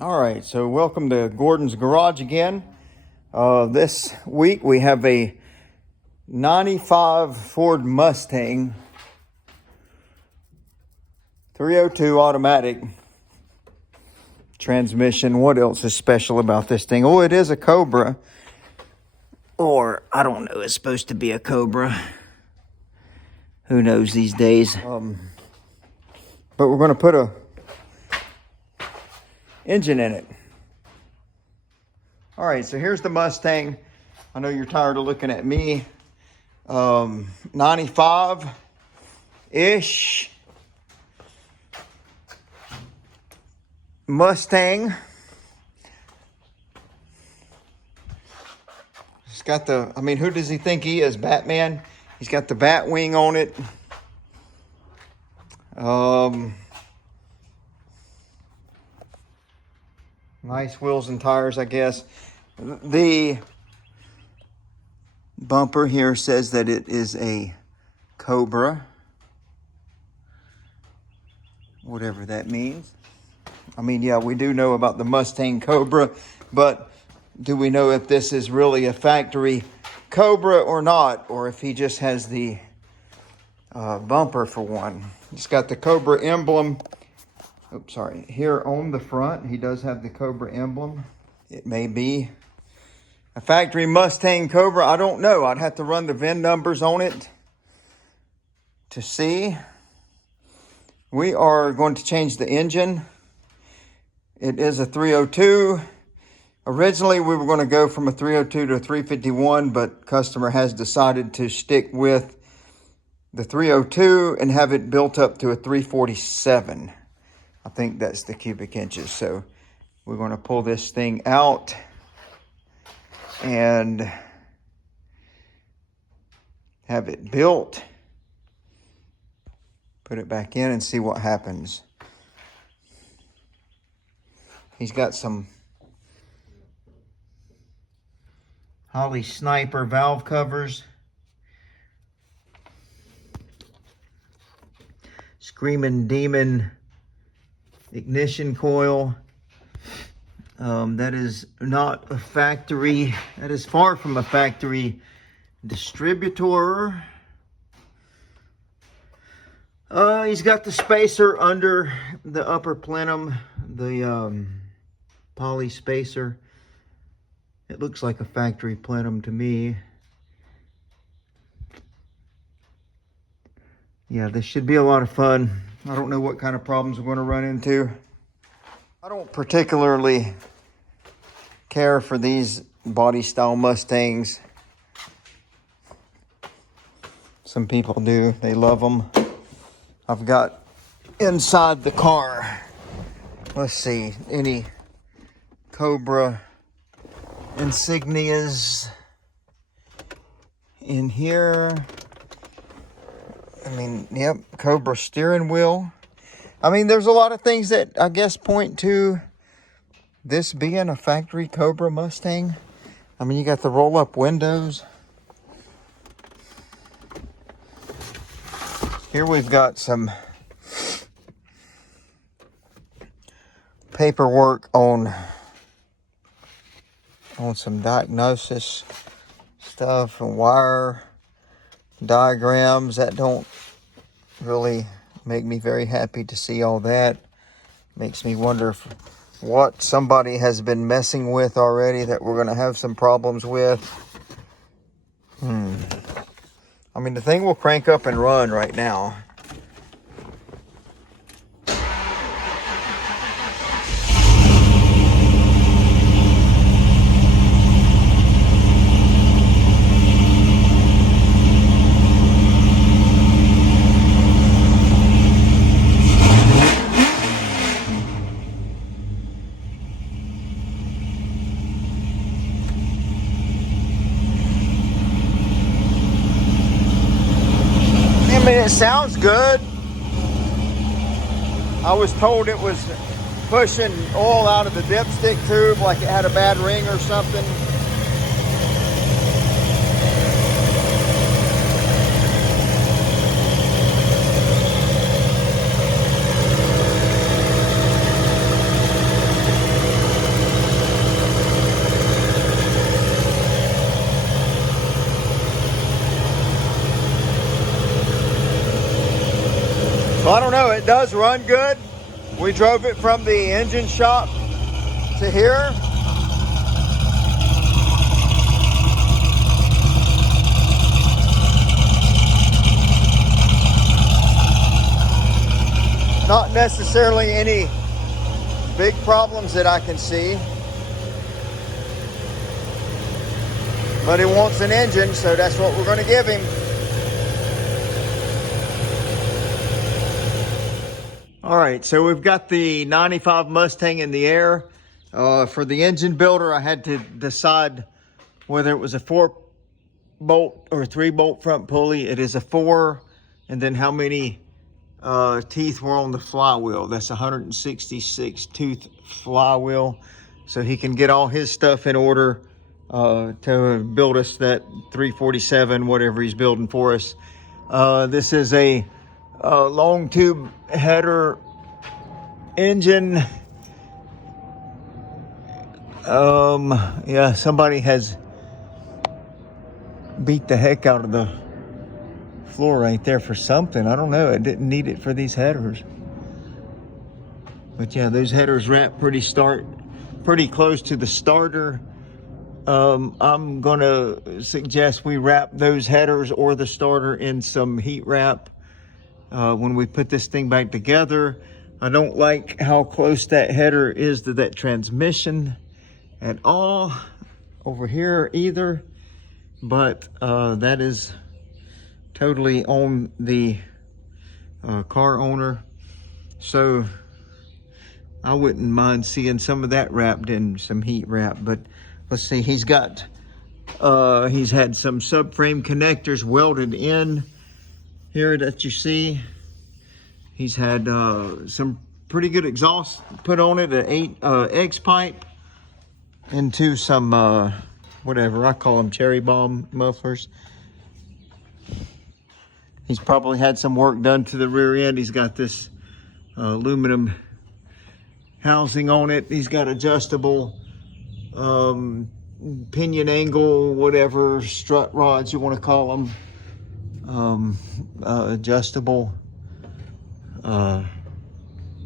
All right, so welcome to Gordon's Garage again. This week we have a 95 Ford Mustang 302 automatic transmission. What else is special about this thing? Oh, it is a Cobra. Or, I don't know, it's supposed to be a Cobra. Who knows these days? But we're going to put a engine in it. All right, so here's the Mustang. I know you're tired of looking at me. 95-ish Mustang. It's got the, I mean, who does he think he is? Batman? He's got the bat wing on it. Nice wheels and tires, I guess. The bumper here says that it is a Cobra. Whatever that means. I mean, yeah, we do know about the Mustang Cobra, but do we know if this is really a factory Cobra or not? Or if he just has the bumper for one. It's got the Cobra emblem. Oops, sorry. Here on the front, he does have the Cobra emblem. It may be a factory Mustang Cobra. I don't know. I'd have to run the VIN numbers on it to see. We are going to change the engine. It is a 302. Originally, we were going to go from a 302 to a 351, but customer has decided to stick with the 302 and have it built up to a 347. I think that's the cubic inches. So we're going to pull this thing out and have it built. Put it back in and see what happens. He's got some Holly Sniper valve covers. Screaming Demon ignition coil. That is not a factory. That is far from a factory distributor. He's got the spacer under the upper plenum, the poly spacer. It looks like a factory plenum to me. Yeah, this should be a lot of fun. I don't know what kind of problems we're going to run into. I don't particularly care for these body style Mustangs. Some people do. They love them. I've got inside the car, let's see, any Cobra insignias in here. I mean, yep, Cobra steering wheel. I mean, there's a lot of things that I guess point to this being a factory Cobra Mustang. I mean, you got the roll-up windows. Here we've got some paperwork on some diagnosis stuff and wire diagrams that don't really make me very happy to see all that. Makes me wonder what somebody has been messing with already that we're going to have some problems with. I mean, the thing will crank up and run right now. I mean, it sounds good. I was told it was pushing oil out of the dipstick tube like it had a bad ring or something. it does run good. We drove it from the engine shop to here. Not necessarily any big problems that I can see. But he wants an engine, so that's what we're going to give him. All right, so we've got the 95 Mustang in the air. For the engine builder, I had to decide whether it was a 4-bolt or 3-bolt front pulley. It is a 4, and then how many teeth were on the flywheel. That's 166 tooth flywheel, so he can get all his stuff in order to build us that 347, whatever he's building for us. This is a long tube header engine. Yeah, somebody has beat the heck out of the floor right there for something. I don't know. It didn't need it for these headers. But yeah, those headers wrap pretty close to the starter. I'm gonna suggest we wrap those headers or the starter in some heat wrap when we put this thing back together. I don't like how close that header is to that transmission at all over here either, but that is totally on the car owner. So I wouldn't mind seeing some of that wrapped in some heat wrap. But let's see, he's got he's had some subframe connectors welded in here that you see. He's had some pretty good exhaust put on it, an 8 X pipe into some whatever I call them, cherry bomb mufflers. He's probably had some work done to the rear end. He's got this aluminum housing on it. He's got adjustable pinion angle, whatever strut rods you want to call them. Adjustable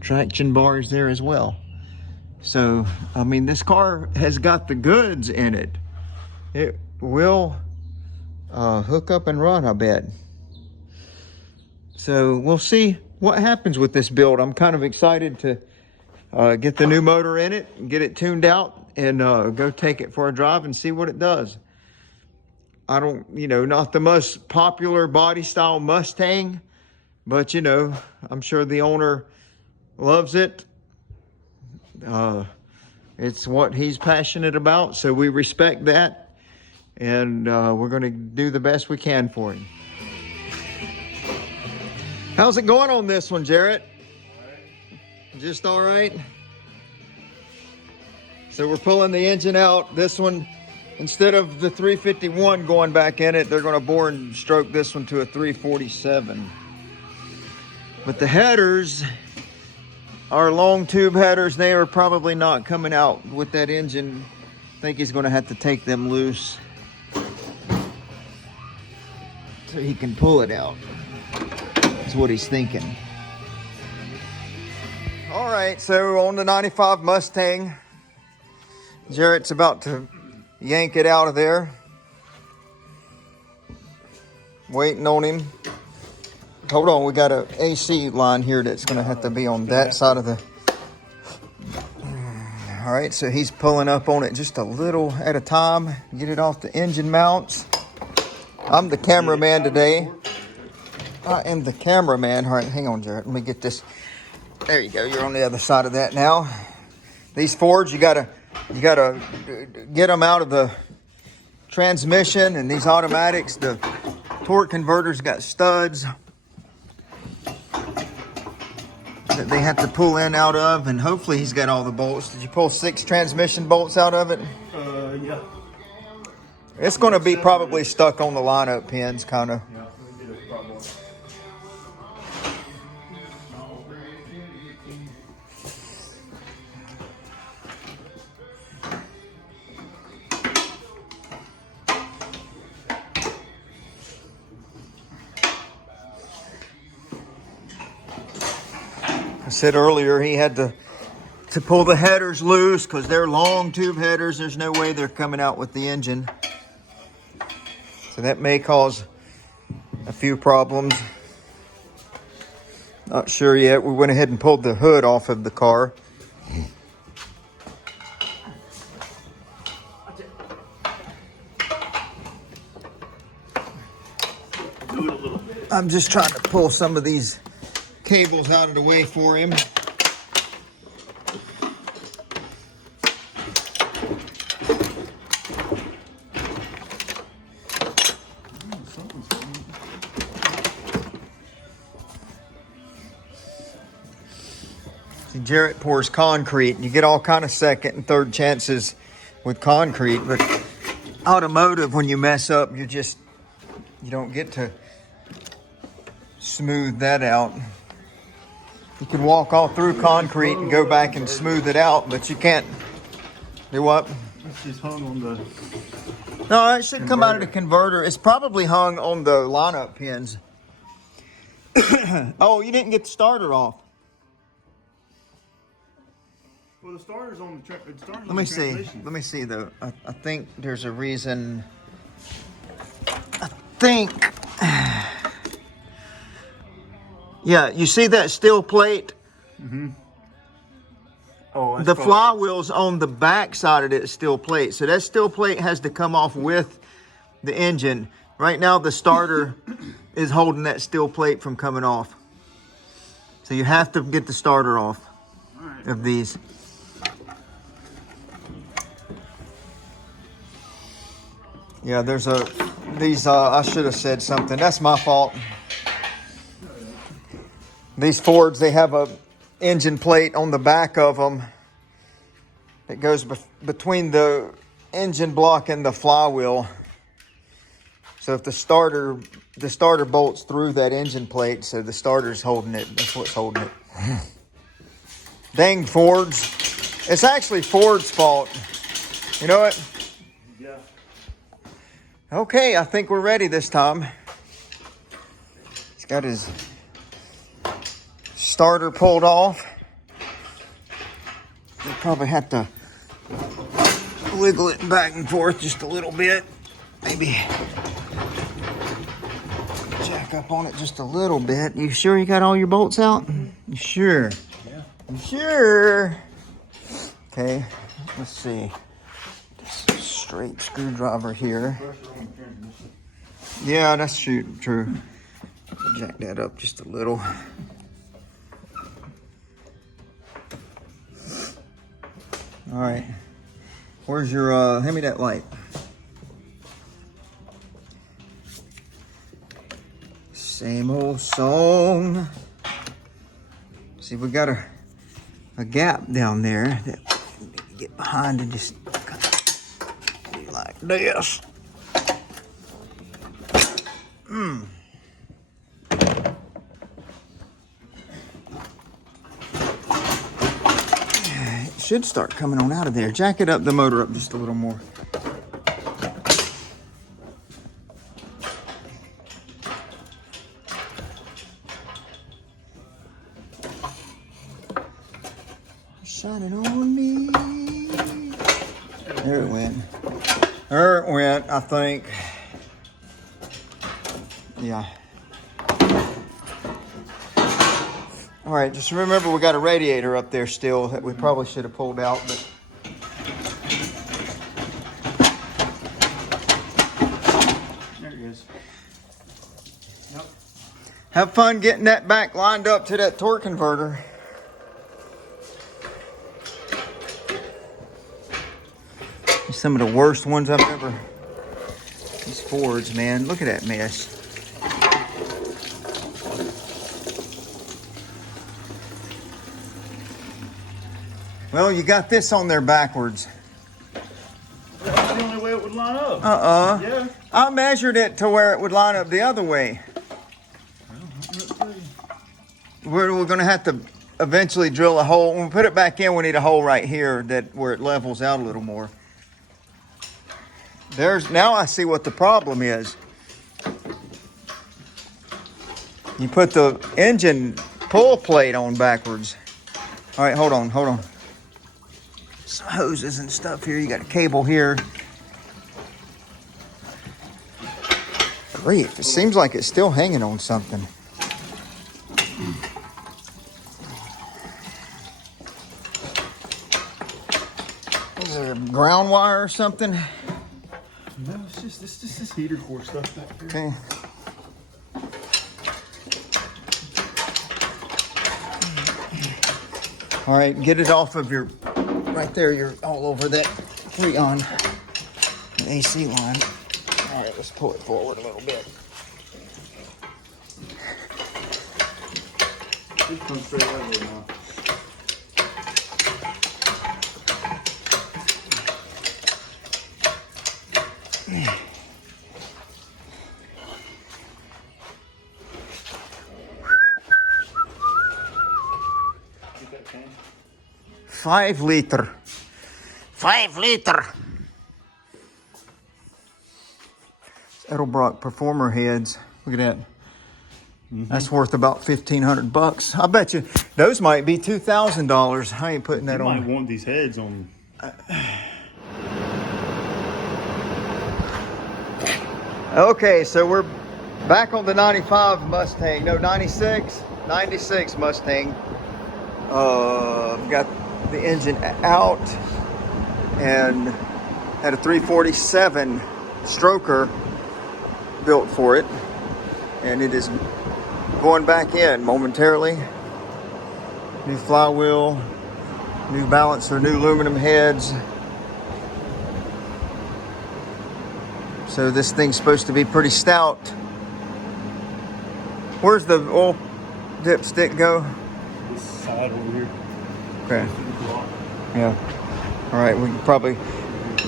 traction bars there as well. So, I mean, this car has got the goods in it. It will hook up and run, I bet. So we'll see what happens with this build. I'm kind of excited to get the new motor in it, get it tuned out, and go take it for a drive and see what it does. I don't, not the most popular body style Mustang, but I'm sure the owner loves it. It's what he's passionate about, so we respect that, and we're going to do the best we can for him. How's it going on this one, Jarrett? All right. Just all right? So we're pulling the engine out. This one, instead of the 351 going back in it, they're going to bore and stroke this one to a 347. But the headers, our long tube headers, they are probably not coming out with that engine. I think he's going to have to take them loose so he can pull it out. That's what he's thinking. All right, so on the 95 Mustang, Jarrett's about to yank it out of there. Waiting on him. Hold on, we got an AC line here that's going to have to be on that side of the... All right, so he's pulling up on it just a little at a time. Get it off the engine mounts. I'm the cameraman today. I am the cameraman. All right, hang on, Jarrett. Let me get this. There you go. You're on the other side of that now. These Fords, you gotta get them out of the transmission, and these automatics, the torque converters got studs that they have to pull in out of, and hopefully he's got all the bolts. Did you pull 6 transmission bolts out of it? Yeah. It's going to be probably stuck on the lineup pins, kind of. Yeah, we did it probably. said earlier, he had to pull the headers loose because they're long tube headers. There's no way they're coming out with the engine. So that may cause a few problems. Not sure yet. We went ahead and pulled the hood off of the car. Do it a little bit. I'm just trying to pull some of these cables out of the way for him. See, Jarrett pours concrete. You get all kind of second and third chances with concrete, but automotive, when you mess up, you don't get to smooth that out. You can walk all through concrete and go back and smooth it out, but you can't do what? It's just hung on the... No, it should come out of the converter. It's probably hung on the lineup pins. Oh, you didn't get the starter off. Well, the starter's on the Let me see. Let me see though. I think there's a reason. I think. Yeah, you see that steel plate? Mm-hmm. Oh, The flywheel's on the back side of that steel plate. So that steel plate has to come off with the engine. Right now, the starter is holding that steel plate from coming off. So you have to get the starter off of these. Yeah, there's I should have said something. That's my fault. These Fords, they have a engine plate on the back of them that goes between the engine block and the flywheel. So if the starter bolts through that engine plate, so the starter's holding it. That's what's holding it. Dang Fords. It's actually Ford's fault. You know what? Yeah. Okay, I think we're ready this time. He's got his starter pulled off. You probably have to wiggle it back and forth just a little bit. Maybe jack up on it just a little bit. You sure you got all your bolts out? You sure? Yeah. You sure? Okay, let's see. This straight screwdriver here. Yeah, that's true. Jack that up just a little. All right. Where's your, hand me that light. Same old song. See, we got a gap down there that we need to get behind and just kind of be like this. It should start coming on out of there. Jack it up, the motor up just a little more. Shining on me. There it went. There it went, I think. Yeah. All right, just remember we got a radiator up there still that we probably should have pulled out, but There it is. Yep. have fun getting that back lined up to that torque converter. Some of the worst ones I've ever. These Fords, man, look at that mess. Well, you got this on there backwards. That's the only way it would line up. Yeah. I measured it to where it would line up the other way. We're going to have to eventually drill a hole. When we put it back in, we need a hole right here where it levels out a little more. Now I see what the problem is. You put the engine pull plate on backwards. All right, hold on. Some hoses and stuff here. You got a cable here. Grief, it seems like it's still hanging on something. Is there ground wire or something? No, it's just heater core stuff back there. Okay. All right, get it off of your, right there, you're all over that Freon, the AC line. All right, let's pull it forward a little bit. Just come straight out of there now. Get that can. 5 liter. 5 liter. Edelbrock Performer heads. Look at that. That's worth about $1,500. I bet you those might be $2,000. I ain't putting that You on. might want these heads on. Okay, so we're back on the 95 Mustang. No, 96 Mustang. Got the engine out and had a 347 stroker built for it, and it is going back in momentarily. New flywheel, new balancer, new aluminum heads. So this thing's supposed to be pretty stout. Where's the oil dipstick go? This side over here. Okay. Yeah. All right, we probably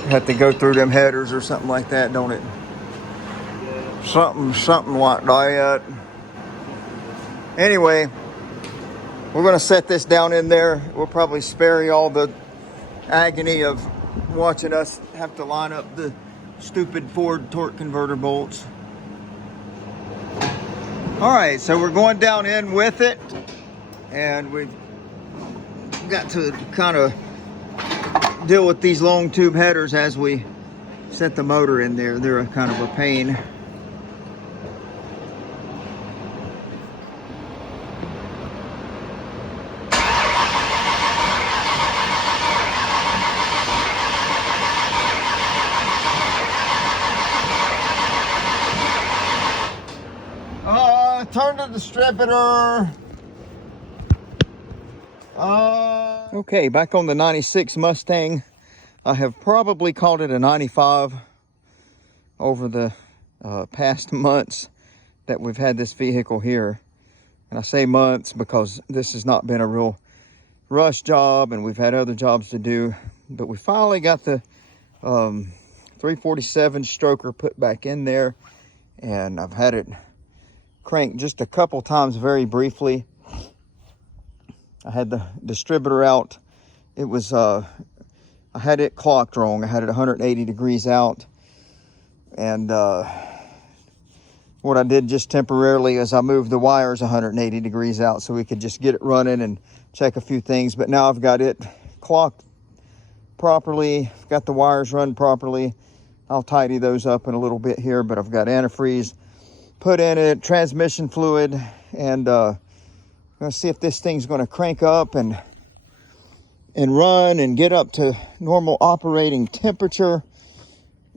have to go through them headers or something like that, don't it? Something like that. Anyway, we're going to set this down in there. We'll probably spare you all the agony of watching us have to line up the stupid Ford torque converter bolts. All right, so we're going down in with it, and we've got to kind of deal with these long tube headers as we set the motor in there. They're a kind of a pain. Turn the distributor. Okay, back on the 96 Mustang. I have probably called it a 95 over the past months that we've had this vehicle here. And I say months because this has not been a real rush job, and we've had other jobs to do. But we finally got the 347 stroker put back in there, and I've had it cranked just a couple times very briefly. I had the distributor out. It was I had it clocked wrong. I had it 180 degrees out, and what I did just temporarily is I moved the wires 180 degrees out so we could just get it running and check a few things. But now I've got it clocked properly, got the wires run properly. I'll tidy those up in a little bit here, but I've got antifreeze put in it, transmission fluid, and I'm gonna see if this thing's gonna crank up and run and get up to normal operating temperature,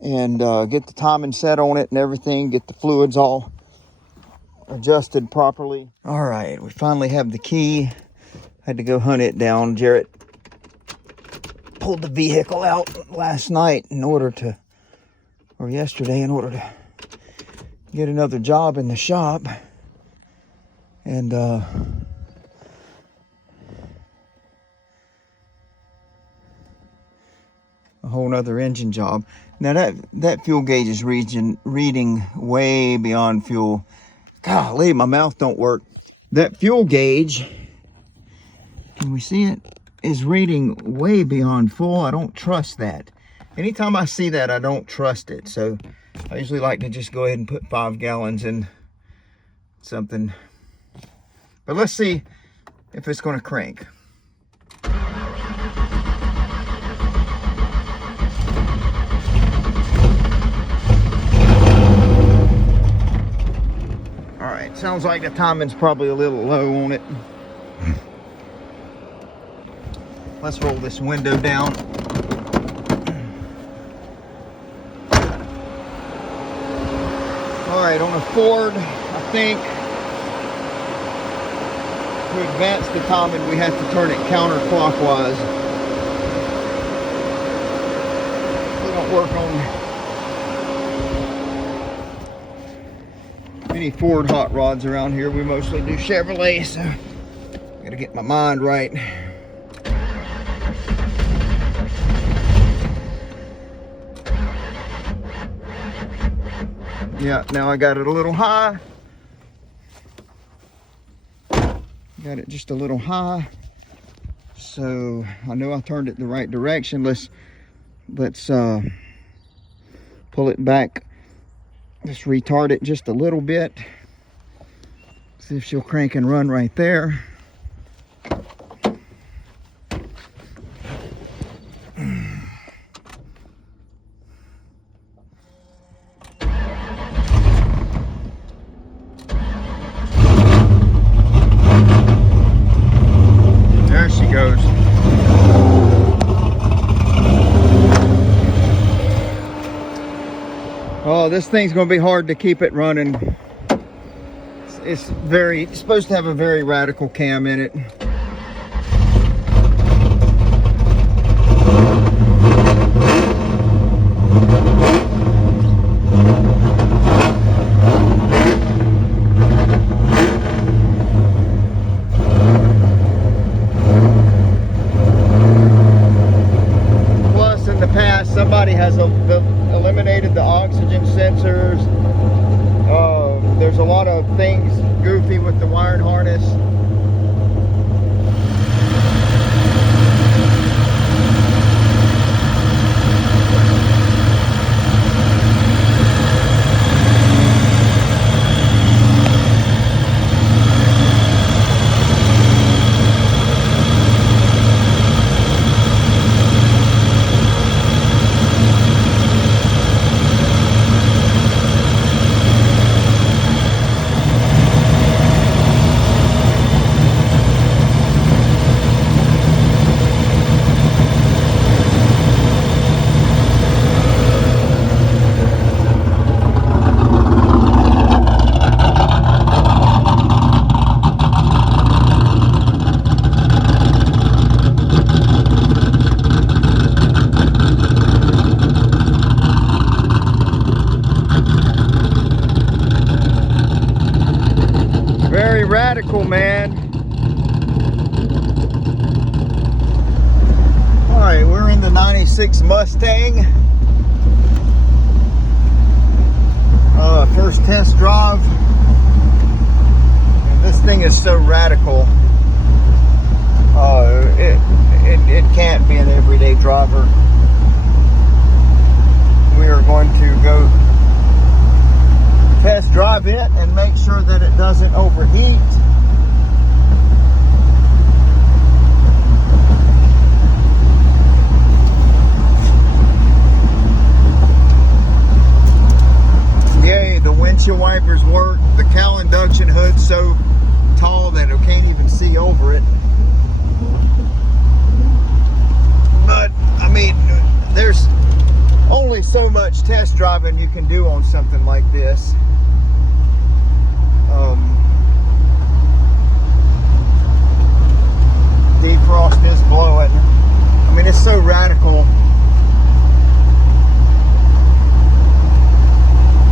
and get the timing set on it and everything, get the fluids all adjusted properly. All right, we finally have the key. Had to go hunt it down. Jarrett pulled the vehicle out last night or yesterday in order to get another job in the shop, and a whole nother engine job. Now that fuel gauge is reading way beyond fuel. Golly, my mouth don't work. That fuel gauge, can we see it, is reading way beyond full. I don't trust that. Anytime I see that, I don't trust it. So I usually like to just go ahead and put 5 gallons in something. But let's see if it's going to crank. Sounds like the timing's probably a little low on it. Let's roll this window down. All right, on a Ford, I think to advance the timing, we have to turn it counterclockwise. We don't work on any Ford hot rods around here. We mostly do Chevrolet, so I gotta get my mind right. Yeah, now I got it a little high. Got it just a little high. So I know I turned it the right direction. Let's pull it back. Let's retard it just a little bit. See if she'll crank and run right there. There she goes. Oh, this thing's going to be hard to keep it running. It's supposed to have a very radical cam in it. Plus, in the past, somebody has eliminated the oxygen sensors. There's a lot of things goofy with the wiring harness. Very radical, man. All right, we're in the 96 Mustang. First test drive. And this thing is so radical. It can't be an everyday driver. We are going to go test drive it and make sure that it doesn't overheat. Yay, the windshield wipers work. The cowl induction hood's so tall that it can't even see over it. But I mean, there's only so much test driving you can do on something like this. Defrost is blowing. I mean, it's so radical.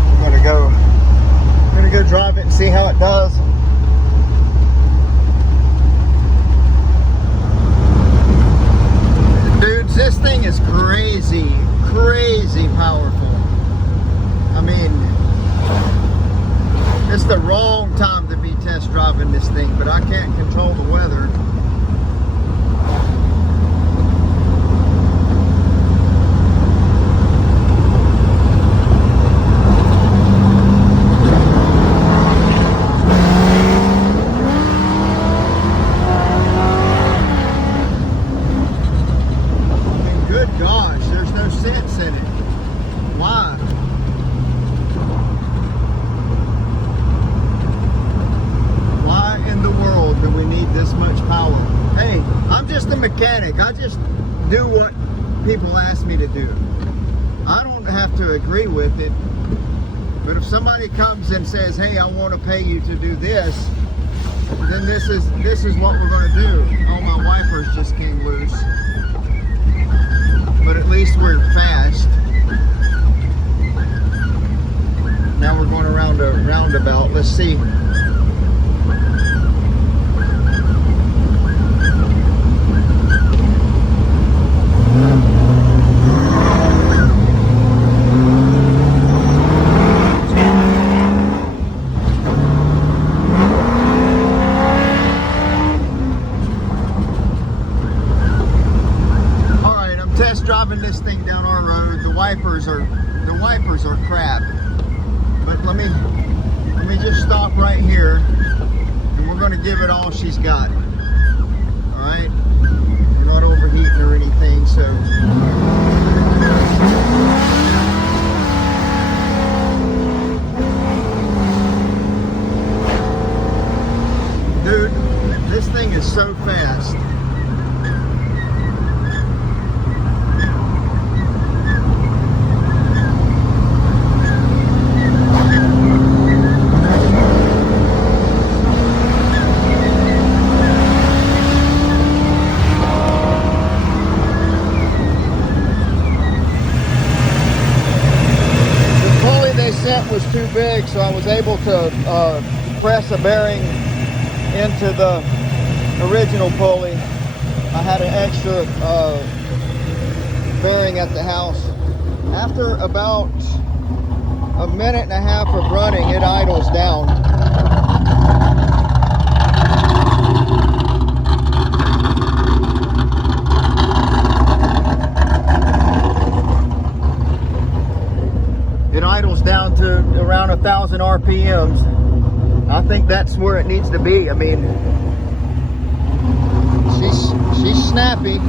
I'm gonna go drive it and see how it does. Dudes, this thing is crazy powerful. I mean, it's the wrong time to be test driving this thing, but I can't control the weather. And good gosh, there's no sense in it. Why? mechanic. I just do what people ask me to do. I don't have to agree with it. But if somebody comes and says, hey, I want to pay you to do this, then this is what we're going to do. Oh, my wipers just came loose. But at least we're fast. Now we're going around a roundabout. Let's see. Test driving this thing down our road. The wipers are crap. But let me just stop right here, and we're going to give it all she's got. All right, we're not overheating or anything, so. Dude, this thing is so fast. Was too big, so I was able to press a bearing into the original pulley. I had an extra bearing at the house. After about a minute and a half of running, it idles down. It idles down to around 1,000 RPMs. I think that's where it needs to be. I mean, she's snappy.